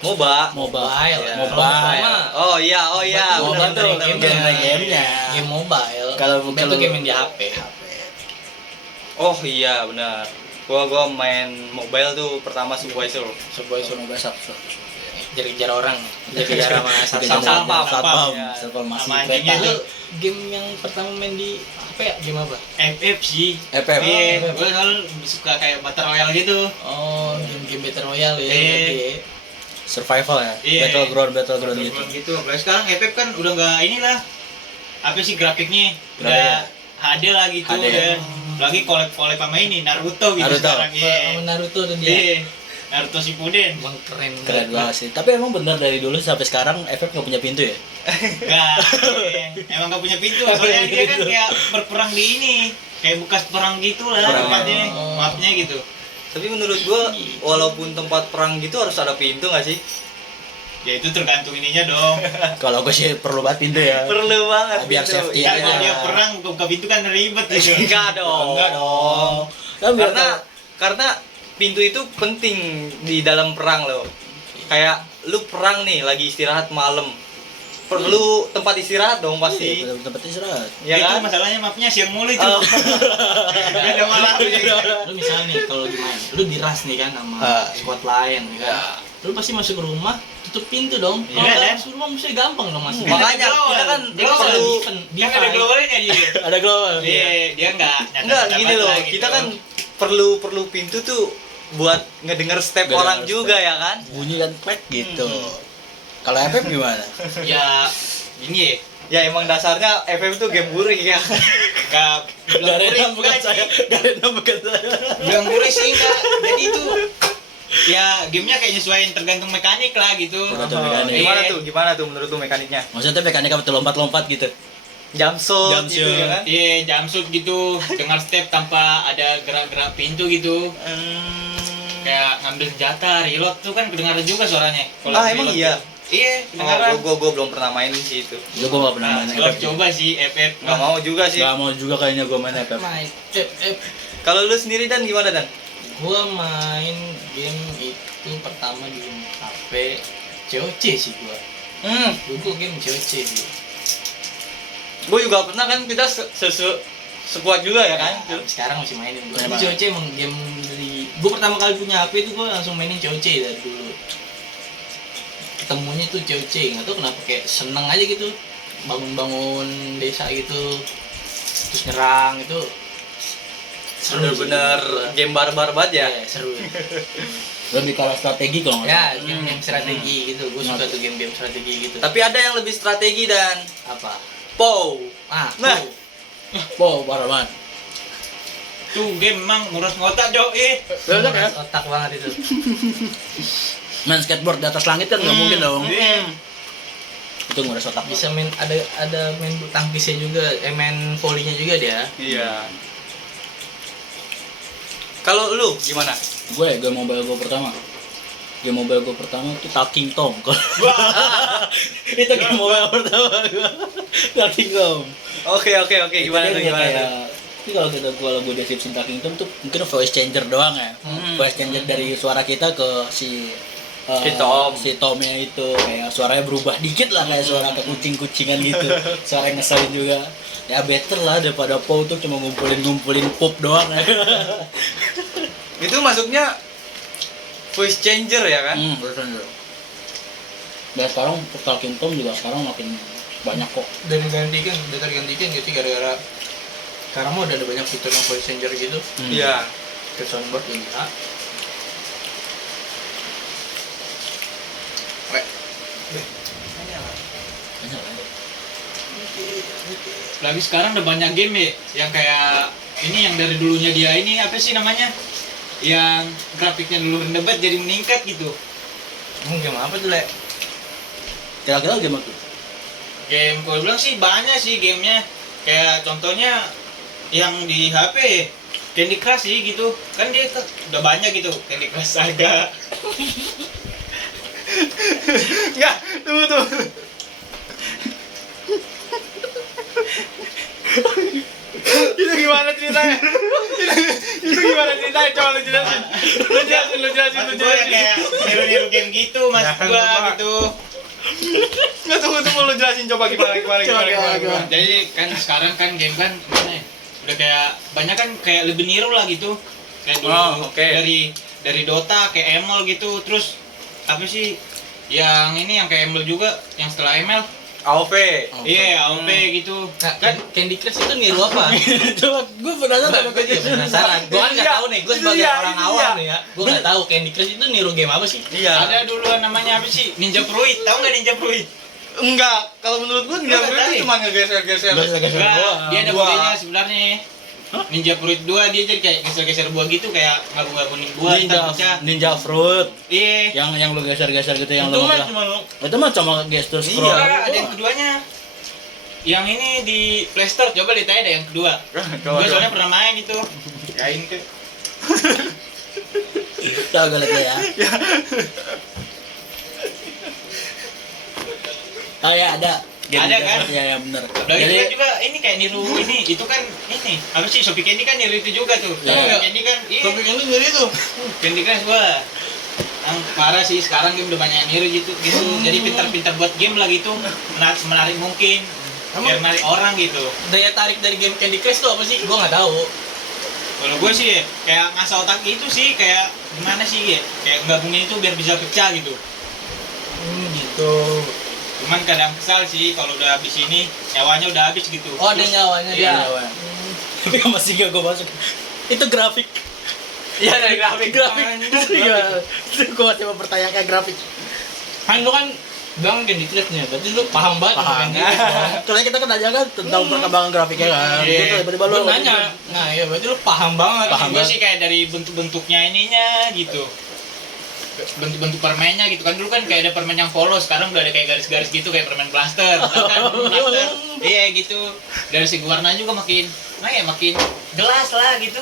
MOBA. Mobile. Ya. Mobile. Oh iya, MOBA benar tuh benar, game benar. gamenya. Game mobile. Kalau Mobile tuh game yang di HP. Oh iya benar. Gua main mobile tuh pertama Subway Surf. Subway Surf. Mobile Shop. Jadi-jadi orang. Jadi-jadi sama Satpam. Satpam. Ya. Satpam masih Sama anjingnya kereta. Lu game yang pertama main di HP ya? Game apa? FF sih. FF. Iya, gue kan suka kayak Battle Royale gitu. Oh, game-game Battle Royale ya. Iya. berarti ya. Survival ya. Iya. Battleground gitu. Battleground gitu. Apalagi sekarang FF kan udah nggak inilah. Apa sih grafiknya? Udah HD lah gitu HD. ya. Lagi collab sama ini Naruto gitu Naruto. sekarang iya. Sama Naruto tuh dia. Iya. Naruto Shippuden. Emang keren. Keren banget sih. Tapi emang bener dari dulu sampai sekarang FF nggak punya pintu ya? Enggak. Emang nggak punya pintu. Soalnya dia kan kayak berperang di ini. Kayak bekas perang gitu lah Perang. tempatnya. Oh. Mapnya gitu. Tapi menurut gua walaupun tempat perang gitu harus ada pintu nggak sih? Ya itu tergantung ininya dong. Kalau gue sih perlu banget pintu ya. Perlu banget Biar pintu. safety Ya aja. kalau dia perang buka pintu kan ribet gitu. Enggak dong. Enggak dong. Kan biar Karena pintu itu penting di dalam perang loh. Kayak lu perang nih lagi istirahat malam. Perlu tempat istirahat dong pasti. Iya, tempat istirahat. Ya Itu kan? masalahnya mapnya siang mulu itu. Oh. Ada malam gitu. Lu misalnya nih kalau lagi main, lu diras nih kan sama squad lain kan. Lu pasti masuk ke rumah, tutup pintu dong. Kalau Iya, nggak kan? masuk rumah mesti gampang dong masuk. Makanya kita kan perlu Kan ada glowernya dia. Ada global. Iya, dia enggak enggak gini loh. Kita kan perlu pintu tuh buat ngedenger step Ngedenger orang step. juga ya kan? Bunyi kan klek gitu. Kalau FF gimana? Ya ini ya. Ya emang dasarnya FF tuh game burik ya. Enggak Garena bukan saya. Garena bukan saya. Bilang gurih sih enggak. Jadi itu ya gamenya kayak nyesuaiin tergantung mekanik lah gitu. Tergantung mekanik. Gimana tuh menurut lu mekaniknya? Maksudnya mekaniknya betul lompat-lompat gitu. Jumpsuit Jumpsuit. gitu ya kan. Iya, jumpsuit gitu, dengar step tanpa ada gerak-gerak pintu gitu. Kayak ngambil senjata, reload tuh kan kedengaran juga suaranya. Kalau Ah, emang reload iya? tuh. Iya, kedengaran. Gue belum pernah mainin sih itu. Gue gak pernah main Gua FF. coba sih FF. Nggak mau juga sih. Gak mau juga kayaknya gue main FF. Main Kalau lu sendiri Dan gimana Dan? gua main game itu pertama di HP COC sih gua. Dulu game COC sih. Gue juga pernah kan, kita sekuat juga ya kan. Nah, sekarang masih mainin gua. Emang. COC emang game dari gua pertama kali punya HP itu gua langsung mainin COC dari dulu. Ketemunya tuh COC, nggak tahu kenapa kayak seneng aja gitu. Bangun-bangun desa gitu. Terus nyerang itu seru sih. Bener-bener game barbar banget ya. Iya, seru. Lebih kalah strategi kalau nggak Ya, salah. game-game strategi gitu. Gue suka tuh game-game strategi gitu. Tapi ada yang lebih strategi Dan Apa? POW. Nah, Wow, parah banget. Tuh game emang nguras ngotak Jo. Bener kan? otak banget itu. Main skateboard di atas langit kan nggak mungkin dong. Itu nguras otak. Bisa main ada main bulu tangkisnya juga, main volleynya juga dia. Iya. Kalau lu gimana? Game mobile gue pertama. Game mobile gue pertama itu Talking Tom. Itu game mobile pertama gue. Talking Tom. Oke, gimana tuh, gimana tuh? Tapi kalau gue deskripsi Talking Tom tuh mungkin voice changer doang ya. Voice changer dari suara kita ke si si Tomnya itu kayak suaranya berubah dikit lah, kayak suara ke kucing-kucingan gitu. Suara yang ngeselin juga. Ya better lah daripada POW tuh cuma ngumpulin pup doang ya. Itu masuknya voice changer ya kan? Voice changer. Dan sekarang Talking Tom juga sekarang makin banyak kok. Dan tergantikan gitu gara-gara sekarang mau ada banyak fitur yang voice changer gitu. Iya. Ke soundboard juga. Banyak kan? Lagi sekarang udah banyak game ya yang kayak ini, yang dari dulunya dia ini apa sih namanya? Yang grafiknya dulu rendah banget jadi meningkat gitu. Game apa tuh, Le? Kira-kira game apa tuh? Game kalau bilang sih banyak sih gamenya. Kayak contohnya yang di HP Candy Crush sih gitu. Kan dia udah banyak gitu, Candy Crush Saga. Ya, tunggu. Itu gimana ceritanya? Itu gimana ceritanya? Coba lu jelasin. Lu jelasin. Gua kayak niru-niru game gitu mas gua gitu. Nggak, tunggu lu jelasin, coba gimana. Jadi kan sekarang kan game kan gimana ya? Udah kayak banyak kan kayak lebih niru lah gitu. Kayak dulu oke. dari Dota kayak ML gitu. Terus apa sih yang ini yang kayak ML juga yang setelah ML? AOV. Iya, AOP gitu. Nah, kan Candy Crush itu niru apa? Coba gue penasaran sama Candy Crush. Penasaran. Gue kan nggak tahu nih. Gue sebagai Iya, orang iya. awam nih ya. Gue nggak tahu Candy Crush itu niru game apa sih? Iya. Ada dulu namanya apa sih? Ninja Fruit. Tahu nggak Ninja Fruit? Enggak, kalau menurut gua Nggak Ninja Fruit tahu. itu cuma ngegeser-geser. Enggak, dia ada Buah. budenya sebenarnya. Ninja Fruit 2 dia jadi kayak geser-geser buah gitu, kayak ngabu-ngabunin buah ntar pecah. Ninja Fruit. Iya. Yang lu geser-geser gitu yang Itu lu mah ngebelah. cuma Itu mah cuma gestur Iya. scroll. Enggak, ada yang keduanya. Yang ini di Play Store, coba ditanya deh yang kedua. Gue soalnya pernah main itu. Yain ke. Tahu gue liat ya. Oh ya ada. Ada kan? Iya ya benar. Lagi Jadi kan juga ini kayak niru ini, itu kan ini apa sih Shopee Candy kan niru itu juga tuh. Iya. Shopee Candy kan, iya. Topik itu niru itu. Candy Crush gua. Yang parah sih sekarang game udah banyak yang niru gitu. Jadi pintar-pintar buat game lah gitu. Menarik mungkin. Biar menarik orang gitu. Daya tarik dari game Candy Crush itu apa sih? Gue nggak tahu. Kalau gue sih kayak ngasah otak itu sih, kayak gimana sih ya? Kayak gabungin itu biar bisa pecah gitu. Gitu. Cuman kadang kesal sih kalau udah habis ini nyawanya udah habis gitu. Oh, ada Terus- nyawanya Iya. dia. tapi masih gak gue masuk. Itu grafik. Iya, dari grafik. Itu gue masih mempertanyakan grafik. Kan lu kan bilang Candy Crush nya, berarti lu paham banget sama Candy Crush dong. Soalnya kita kan nanya kan tentang perkembangan grafiknya kan. Iya. Gitu, tiba-tiba lu Lu nanya. Nah, iya berarti lu paham banget. Paham Gue sih kayak dari bentuk-bentuknya ininya gitu. bentuk-bentuk permennya gitu kan. Dulu kan kayak ada permen yang polos, sekarang udah ada kayak garis-garis gitu kayak permen blaster. Tahu kan blaster? Iya gitu. Dari segi warna juga makin makin jelas lah gitu.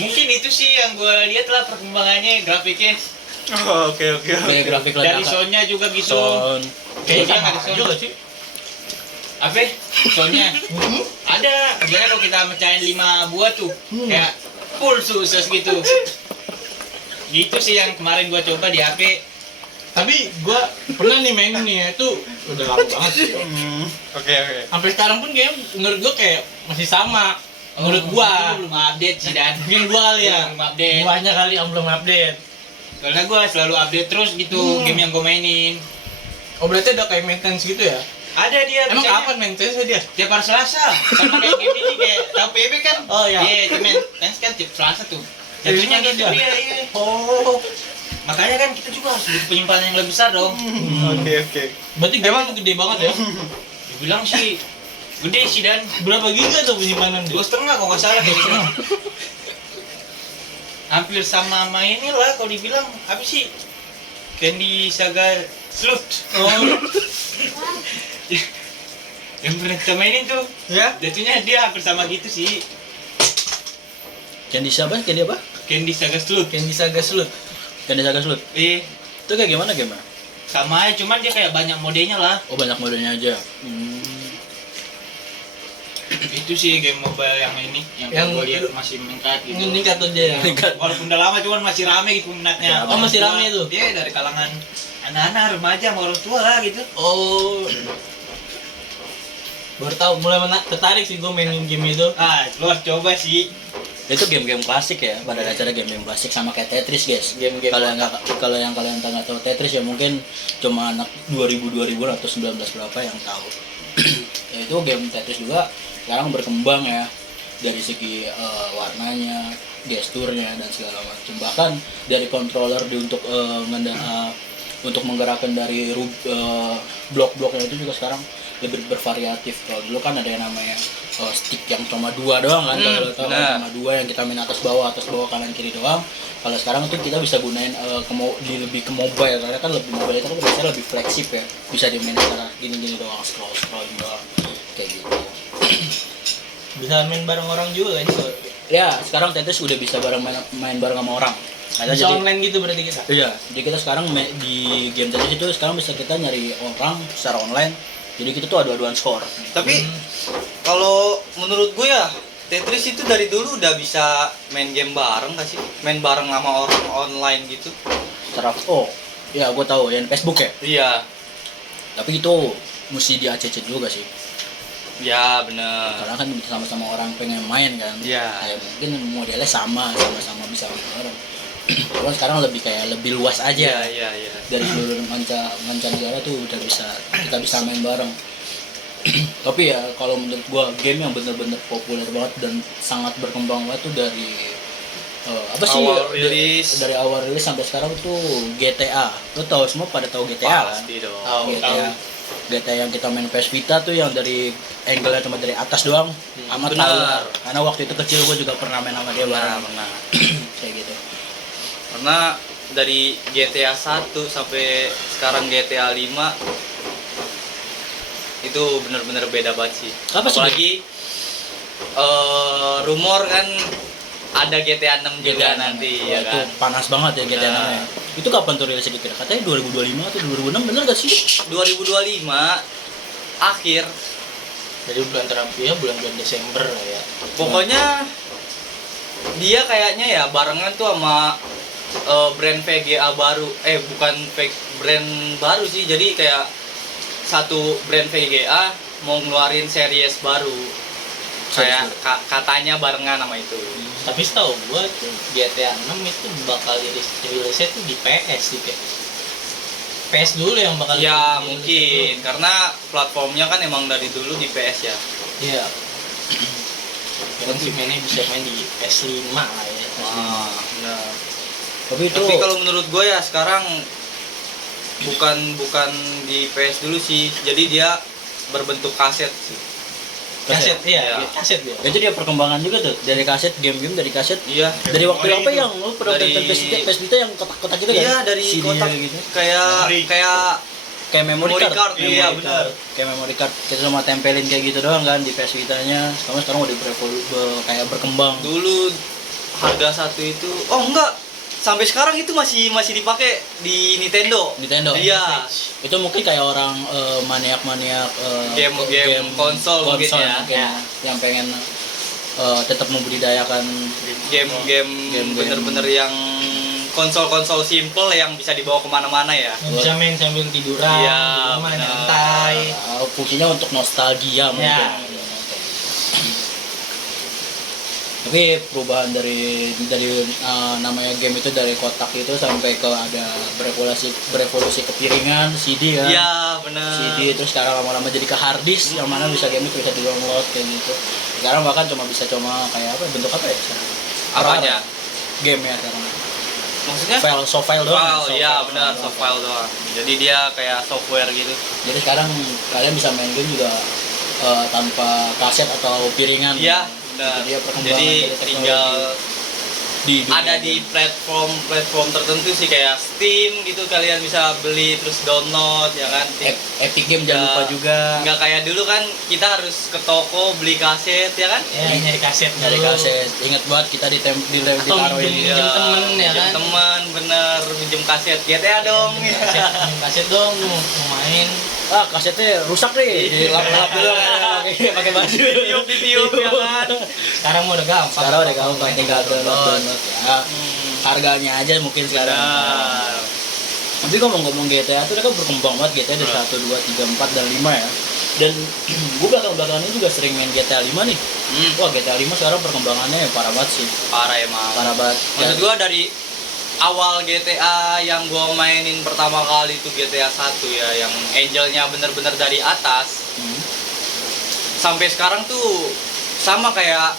Mungkin itu sih yang gue lihat lah perkembangannya grafiknya. Oh, oke. Kayak grafik Dari ledakan. soundnya juga gitu. Sound. Kayaknya Dia sama nggak ada sound. juga sih. Apa? Soundnya ada. Biasanya kalau kita mecahin 5 buah tuh kayak full sukses gitu. Gitu sih yang kemarin gua coba di HP. Tapi gua pernah nih main nih ya, itu udah lama banget sih. Oke. Sampai sekarang pun kayaknya menurut gua kayak masih sama. Menurut gua belum update sih dan mungkin gua kali ya. belum update. Buahnya kali yang belum update. Karena gua selalu update terus gitu game yang gua mainin. Oh berarti ada kayak maintenance gitu ya? Ada dia Emang biasanya kapan maintenance dia? tiap hari Selasa. Sama kayak game ini kayak tahu PB kan? Oh, iya. Iya, maintenance kan tiap Selasa tuh. Jatuhnya Maintenance gitu ya? dia, iya. Oh. Makanya kan kita juga harus butuh penyimpanan yang lebih besar dong. Oke. Berarti game itu gede banget ya? Dibilang sih gede sih dan Berapa giga tuh penyimpanan dia? 2,5 kalau nggak salah kayak gitu. Hampir sama ini lah kalau dibilang apa sih? Candy Saga Sleuth. Oh. Yang pernah kita mainin tuh. Ya? Jatuhnya dia hampir sama gitu sih. Candy siapa? Candy apa? Candy Saga Sleuth. Candy Saga Sleuth. Candy Saga Sleuth. Eh, Itu kayak gimana game-nya? sama aja cuman dia kayak banyak modenya lah. Oh banyak modenya aja. Itu sih game mobile yang ini yang gue lihat masih meningkat gitu. Ini kata dia. Walaupun udah lama cuman masih rame gitu minatnya. Oh, masih rame itu? Iya, dari kalangan anak-anak, remaja, sama orang tua lah gitu. Oh. Baru tahu mulai tertarik sih gue mainin game itu. Ah, lu harus coba sih. Itu game-game klasik ya, pada dasarnya game-game klasik sama kayak Tetris guys. Game-game Kalau yang kalian nggak tahu Tetris ya mungkin cuma anak 2000 atau 19 berapa yang tahu. Ya, itu game Tetris juga sekarang berkembang ya dari segi warnanya, gesturnya dan segala macam. Bahkan dari controller untuk menggerakkan dari blok-bloknya itu juga sekarang lebih bervariatif. Kalau dulu kan ada yang namanya stick yang cuma 2 doang kan, kalau lo tahu nah. cuma 2 yang kita main atas bawah kanan kiri doang. Kalau sekarang itu kita bisa gunain lebih ke mobile, karena kan lebih mobile itu kan biasanya lebih fleksibel ya, bisa dimainin cara gini doang, scroll doang kayak gitu. Bisa main bareng orang juga kan? Ya sekarang Tetris udah bisa main bareng sama orang. Ada Bisa online gitu berarti kita. Iya, jadi kita sekarang di game Tetris itu sekarang bisa kita nyari orang secara online. Jadi kita tuh adu-aduan skor. Tapi kalau menurut gue ya Tetris itu dari dulu udah bisa main game bareng gak sih? Main bareng sama orang online gitu. Ya gue tahu yang Facebook ya. Iya. Tapi itu mesti di ACC juga sih. Ya bener. Karena kan sama-sama orang pengen main kan. Iya. Kayak mungkin modelnya sama bisa main bareng. Cuman sekarang lebih luas aja. Iya. Dari seluruh mancanegara tuh kita bisa main bareng. Tapi ya kalau menurut gua game yang bener-bener populer banget dan sangat berkembang banget tuh dari dari awal rilis sampai sekarang tuh GTA. Lo tahu semua pada tahu GTA kan? Pasti dong. GTA yang kita main PS Vita tuh yang dari angle-nya cuma dari atas doang. Amat benar. tahu. Karena waktu itu kecil gua juga pernah main sama dia bareng. Benar. Kayak gitu. Karena dari GTA 1 sampai sekarang GTA 5 itu bener-bener beda banget sih. Apa sih? Apalagi rumor kan ada GTA 6 juga nanti Wah, ya itu kan. panas banget ya GTA 6 Nah. ya. Itu kapan tuh rilisnya kira? Katanya 2025 atau 2026, bener gak sih? 2025 akhir. Jadi bulan Desember lah ya. Pokoknya dia kayaknya ya barengan tuh sama brand VGA baru. Bukan brand baru sih. Jadi kayak satu brand VGA mau ngeluarin series baru. Kayak katanya barengan sama itu. Tapi setahu gua tuh GTA 6 itu bakal rilisnya tuh di PS PS dulu yang bakal Ya rilis mungkin itu. karena platformnya kan emang dari dulu di PS ya. Iya. Yang sih mainnya bisa main di PS5 lah ya. Nah. Tapi itu Tapi kalau menurut gue ya sekarang bukan di PS dulu sih. Jadi dia berbentuk kaset sih. Kaset, iya, Iya. kaset ya. Itu dia perkembangan juga tuh dari kaset, game-game dari kaset. Iya. Dari waktu Memori apa itu. yang lu pernah Dari- tonton PS Vita yang kotak-kotak gitu kan? Iya, dari CD kotak gitu. kayak Memori. Kayak memory card. Iya, Memory benar. card. Kayak memory card kita cuma tempelin kayak gitu doang kan di PS Vita-nya. Sekarang udah kayak berkembang. Dulu harga satu itu, oh enggak, sampai sekarang itu masih dipakai di Nintendo. Nintendo. Iya. Itu mungkin kayak orang maniak-maniak Game konsol mungkin ya. mungkin yang pengen tetap membudidayakan Game-game Game-game. bener-bener yang konsol-konsol simple yang bisa dibawa kemana-mana ya. Yang bisa main sambil tiduran, Iya, di rumah benar. nyantai. fungsinya untuk nostalgia mungkin. Ya. Tapi perubahan dari namanya game itu dari kotak itu sampai ke ada berevolusi ke piringan CD kan. Iya, benar. CD terus sekarang lama-lama jadi ke hard disk yang mana bisa game itu bisa di-download kayak gitu. Sekarang bahkan cuma kayak apa bentuk apa ya sekarang? Apanya? Game ya sekarang. Maksudnya? File doang. File, iya benar, soft file doang. Jadi dia kayak software gitu. Jadi sekarang kalian bisa main game juga tanpa kaset atau piringan. Iya, benar. Jadi dia perkembangan Jadi dari teknologi. tinggal di dunia ada di game. platform tertentu sih kayak Steam gitu, kalian bisa beli terus download ya kan. Epic Game jangan lupa juga. Nggak kayak dulu kan kita harus ke toko beli kaset ya kan. Ya, nyari kaset Dari dulu. kaset. Ingat banget kita Atau ditaruhin minjem temen, ya minjem kan? temen, bener, minjem kaset GTA dong. Kaset dong, mau main. kasetnya rusak nih. Dilap-lap dulu pakai baju. Ditiup ya kan. Sekarang mau udah gampang. Sekarang udah gampang tinggal download. Ya, harganya aja mungkin sekarang. Benar. Tapi ngomong-ngomong GTA itu kan berkembang banget GTA dari 1, 2, 3, 4 dan 5 ya. Dan gue belakang-belakangan ini juga sering main GTA 5 nih. Wah, GTA 5 sekarang perkembangannya parah banget sih. Parah emang. Parah banget. Maksud gua dari awal GTA yang gua mainin pertama kali itu GTA 1 ya, yang angelnya bener-bener dari atas, Hmm. sampai sekarang tuh sama kayak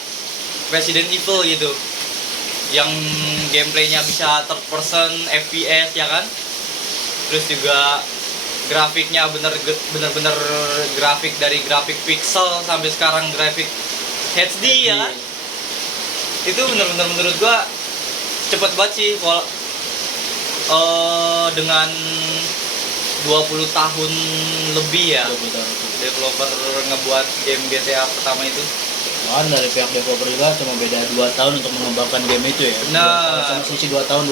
Resident Evil gitu, yang gameplaynya bisa third person FPS ya kan, terus juga grafiknya bener-bener grafik dari grafik pixel sampai sekarang grafik HD ya kan. Itu bener-bener menurut gua cepet banget sih dengan 20 tahun lebih ya developer ngebuat game GTA pertama itu. Kan dari pihak developer juga cuma beda 2 tahun untuk mengembangkan game itu ya. Nah. Sama sisi 2 tahun.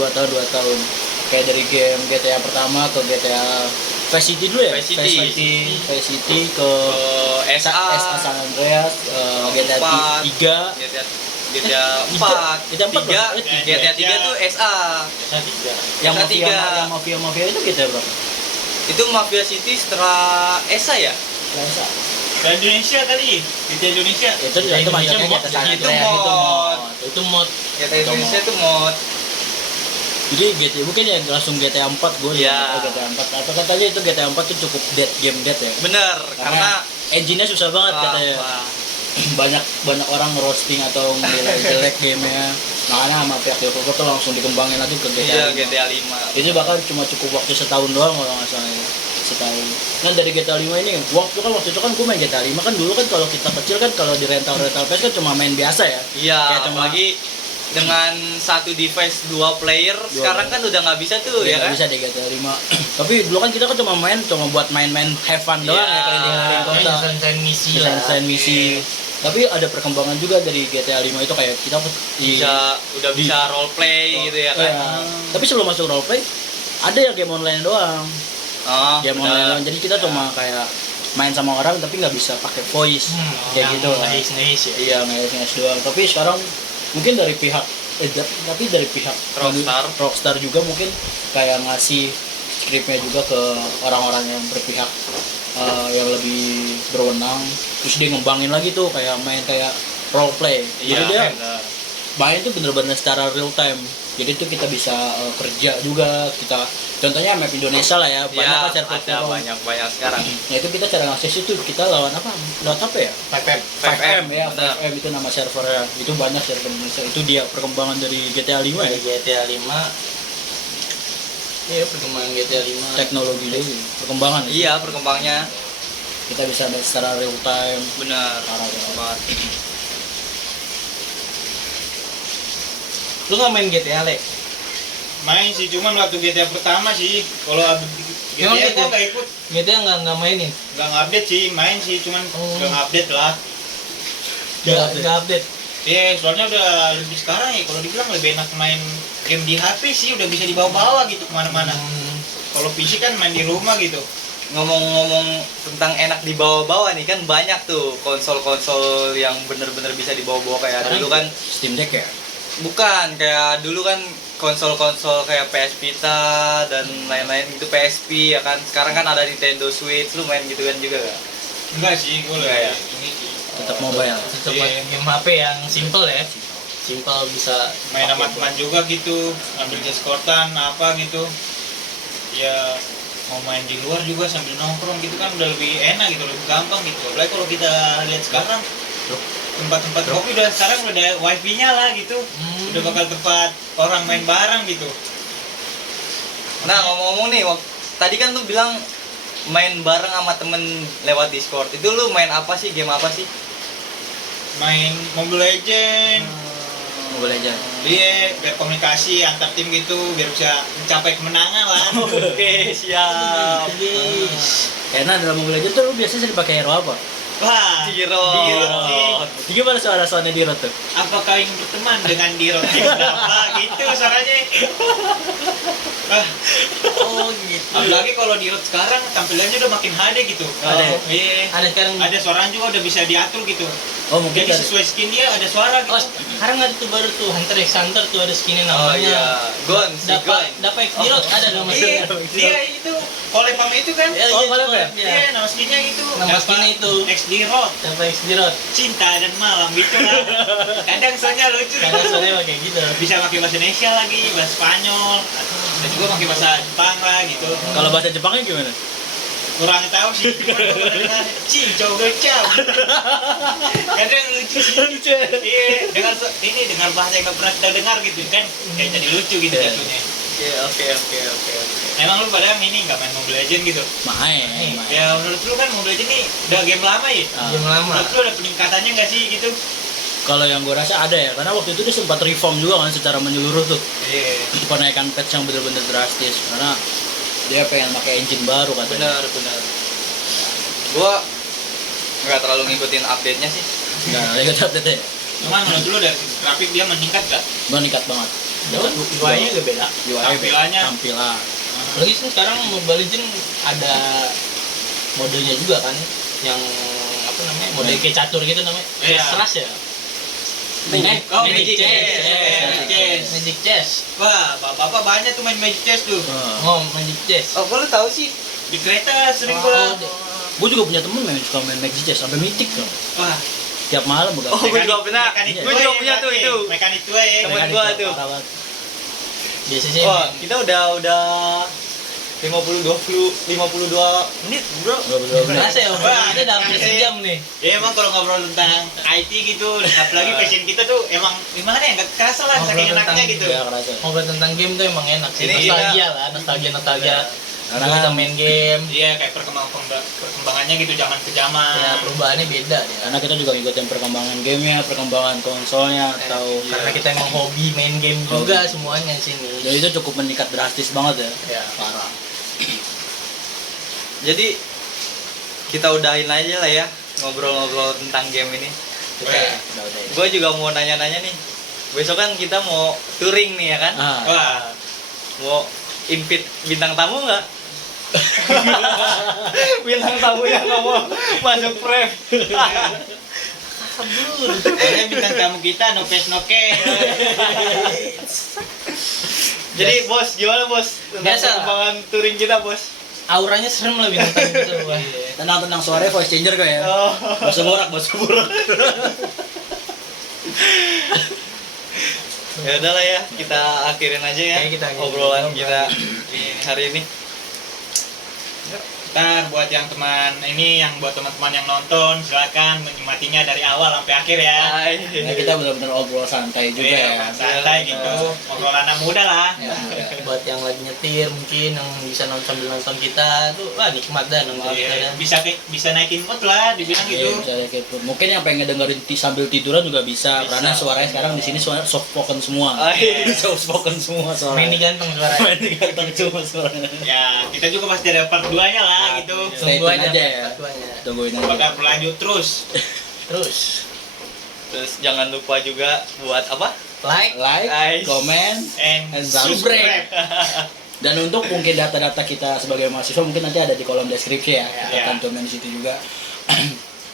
Kayak dari game GTA pertama ke GTA Vice City dulu ya. Vice City. Vice City ke SA San Andreas, GTA 3. GTA 4, GTA 4 3, berapa? GTA 3 tuh SA. Bisa tiga. Yang SA 3. mafia itu GTA berapa? Itu Mafia City setelah SA ya? Biasa. Ke Indonesia kali, GTA Indonesia. Itu Indonesia macamnya mod, GTA San itu Andreas mod. Itu mod. GTA Indonesia itu mod. Jadi GTA mungkin ya langsung GTA 4 gue Iya. GTA 4. Apa katanya itu GTA 4 tuh cukup game dead ya. Bener, karena engine-nya susah banget katanya. banyak orang roasting atau menilai jelek gamenya, makanya sama pihak developer tuh langsung dikembangin lagi ke GTA 5. GTA 5. Itu bahkan cuma cukup waktu setahun doang kalau nggak salah ya, setahun. Nah dari GTA 5 ini, waktu itu kan gue main GTA 5 kan dulu kan kalau kita kecil kan kalau di rental PS kan cuma main biasa ya. Iya, Kayak cuma- apalagi dengan satu device 2 player, sekarang kan udah nggak bisa tuh ya nggak kan? bisa di GTA 5. Tapi dulu kan kita kan cuma buat main-main have fun doang Iya. ya keliling-keliling kota. Selain misi lah. Desain misi. Tapi ada perkembangan juga dari GTA 5 itu kayak kita Bisa role play gitu ya kan? Iya. Tapi sebelum masuk roleplay ada yang game online doang. Oh, Game benar. online doang. Jadi kita cuma kayak main sama orang tapi nggak bisa pakai voice kayak gitu. Nice ya. Iya, nge-S doang. Tapi sekarang mungkin dari pihak tapi dari pihak Rockstar juga mungkin kayak ngasih skripnya juga ke orang-orang yang berpihak yang lebih berwenang, terus dia ngembangin lagi tuh kayak main kayak role play. Jadi dia benar. main tuh bener-bener secara real time. Jadi tuh kita bisa kerja juga, kita contohnya map Indonesia lah ya, banyak kan server ada banyak sekarang. Nah itu kita cara ngakses itu kita lawan apa ya? 5M ya, 5M itu nama servernya. Itu banyak server Indonesia. Itu dia perkembangan dari GTA 5 ya. Dari GTA 5. Iya, perkembangan GTA 5. Teknologi dulu, perkembangan. Iya, perkembangannya. kita bisa main secara real time. Benar. Parah banget. Lu nggak main GTA, Le? Main sih, cuman waktu GTA pertama sih. Kalau Emang GTA GTA? gua nggak ikut, GTA nggak mainin? nggak ngupdate sih, main sih, cuman Oh. nggak ngupdate lah. Nggak update. Iya, soalnya udah lebih sekarang ya, kalau dibilang lebih enak main game di HP sih, udah bisa dibawa-bawa gitu kemana-mana. Kalau PC kan main di rumah gitu. Ngomong-ngomong tentang enak dibawa-bawa nih, kan banyak tuh konsol-konsol yang bener-bener bisa dibawa-bawa kayak Sekarang dulu kan. Steam Deck ya. Bukan, kayak dulu kan konsol-konsol kayak PS Vita dan lain-lain gitu, PSP ya kan. Sekarang kan ada Nintendo Switch, lu main gitu kan juga gak? Enggak sih, gue Enggak ya? ini sih. Tetap mobile. Tetap Iya. main game HP yang simple ya. Simple bisa Main sama teman juga gitu, ambil Discordan apa gitu. Ya mau main di luar juga sambil nongkrong gitu kan udah lebih enak gitu, lebih gampang gitu. Apalagi kalau kita lihat sekarang tempat-tempat kopi udah sekarang udah ada wifi-nya lah gitu. Udah bakal tempat orang main bareng gitu. Nah, ngomong-ngomong nih, tadi kan lu bilang main bareng sama temen lewat Discord. Itu lu main apa sih? Game apa sih? Main Mobile Legend. Mobile Legends. Iya, biar komunikasi antar tim gitu, biar bisa mencapai kemenangan lah. Oke, siap. Karena dalam Mobile Legends tuh lu biasanya dipakai hero apa? Wah, Dirot. Dirot. Gimana suara-suaranya Dirot tuh? Apakah ingin berteman dengan Dirot berapa gitu suaranya. Ah, Oh gitu. apalagi kalau Dirot sekarang tampilannya udah makin HD gitu. Ada ya? Iya. Ada sekarang. Ada suaranya juga udah bisa diatur gitu. Oh mungkin Jadi dari sesuai skin dia ada suara Oh, gitu. sekarang ada tuh baru tuh Hunter x Hunter tuh ada skinnya Oh namanya. iya, Gon, si Gon. Dapat X Dirot ada namanya. Iya, dia itu Kolepam itu kan. Ya, Oh, iya, Kolep ya? Iya, nama skinnya itu. Nama skinnya itu. X Dirot. Dapat X Dirot. Cinta dan malam gitu lah. Kadang soalnya lucu. Kadang soalnya kayak gitu. Bisa pakai bahasa Indonesia lagi, bahasa Spanyol, dan juga pakai bahasa Jepang lah gitu. kalau bahasa Jepangnya gimana? Kurang tahu sih, cuma gue pernah dengar cincau gecam. Kadang lucu sih. Iya, dengar bahasa yang gak pernah kita dengar gitu kan, kayak jadi lucu gitu Iya. jatuhnya. Oke. Emang lu pada ini nggak main Mobile Legends gitu? Main. Ya menurut lu kan Mobile Legends ini udah game lama ya? Game lama. Menurut lu ada peningkatannya nggak sih gitu? Kalau yang gue rasa ada ya, karena waktu itu dia sempat reform juga kan secara menyeluruh tuh. Iya. Penaikan patch yang bener-bener drastis, karena dia pengen pakai engine baru katanya. Benar. Gua nggak terlalu ngikutin update-nya sih. Nah, ikut update ya. Cuman menurut lu dari segi grafik dia meningkat gak? Meningkat banget. UI-nya juga beda. UI Tampilannya. tampilan. Lagi sih sekarang Mobile Legends ada modenya juga kan yang apa namanya? Mode kayak catur gitu namanya. Iya. Seras ya. Magic. Oh, Magic Magic Chess. Chess. Magic Chess. Magic Chess. Wah, bapak-bapak banyak tuh main Magic Chess tuh. Oh, Magic Chess. Oh, gua lu tahu sih. Di kereta sering Oh, gua. Gue juga punya temen yang suka main Magic Chess sampai mythic kan. Wah, Tiap malam begadang. Oh, gua juga pernah. mekanik Gua tua juga ya, punya tuh berarti. itu. Mekanik tua ya. Temen Mekanik gua tuh, tuh. parah banget. Biasanya Wah, kita udah 52 menit, Bro. Gua berdua menit. berasa ya, Wah, kita udah hampir ngerti. sejam nih. Ya emang kalau ngobrol tentang IT gitu, apalagi passion kita tuh emang gimana ya, nggak kerasa lah, Ngobrol saking tentang enaknya gitu. Ya kerasa. Ngobrol tentang game tuh emang enak sih. Ini Nostalgia lah, nostalgia. Karena Karena kita kan- main game, Iya, kayak perkembangannya gitu zaman ke zaman. ya perubahannya beda ya. Karena kita juga ngikutin perkembangan gamenya, perkembangan konsolnya, atau Karena kita emang hobi main game juga semuanya sini. jadi itu cukup meningkat drastis banget ya. Ya. Parah. Jadi kita udahin aja lah ya ngobrol-ngobrol tentang game ini. Kita Udah. Gue juga mau nanya-nanya nih. Besok kan kita mau touring nih ya kan? Ah, Wah, Mau invite bintang tamu nggak? Bintang tamu yang nggak mau masuk frame. pokoknya bintang tamu kita nokes. Jadi bos, gimana bos? Tentang Biasa. perkembangan touring kita bos. auranya serem lah bintang tamu kita gua. tenang suaranya voice changer kok ya. Oh. Bahasa borak. Ya udahlah ya, kita akhirin aja ya Oke, kita akhirin. obrolan kita di hari ini. Ntar buat yang buat teman-teman yang nonton silakan menikmatinya dari awal sampai akhir ya. Nah, kita benar-benar obrol santai juga ya. Santai gitu, ngobrol anak muda lah. Ya, ya. Buat yang lagi nyetir mungkin yang bisa nonton sambil nonton kita tuh wah nikmat dah nonton kita Iya, dah. bisa naikin mood lah dibilang Iya, gitu. misalnya kayak gitu. Mungkin yang pengen dengerin sambil tiduran juga bisa, karena suaranya sekarang di sini suara soft spoken semua. Soft spoken semua Main suaranya. ganteng suara. Main ganteng cuma suaranya. Ya, kita juga pasti ada part 2-nya lah gitu. Stay Tunggu tune aja ya. ketuanya. Tungguin aja. Bakal berlanjut terus. Terus Terus jangan lupa juga buat apa? like Like, comment, And and subscribe. dan untuk mungkin data-data kita sebagai mahasiswa mungkin nanti ada di kolom deskripsi ya. Kita Ya. cantumin di situ juga.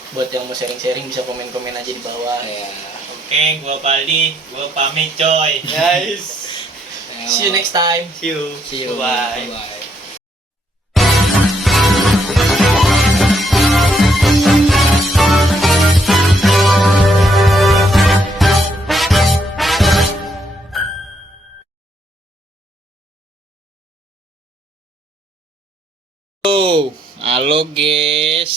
buat yang mau sharing-sharing bisa komen-komen aja di bawah. Ya. Oke, gua Paldi, gua pamit coy. Guys, See you next time. see you. See you. Bye. Bye. Halo guys.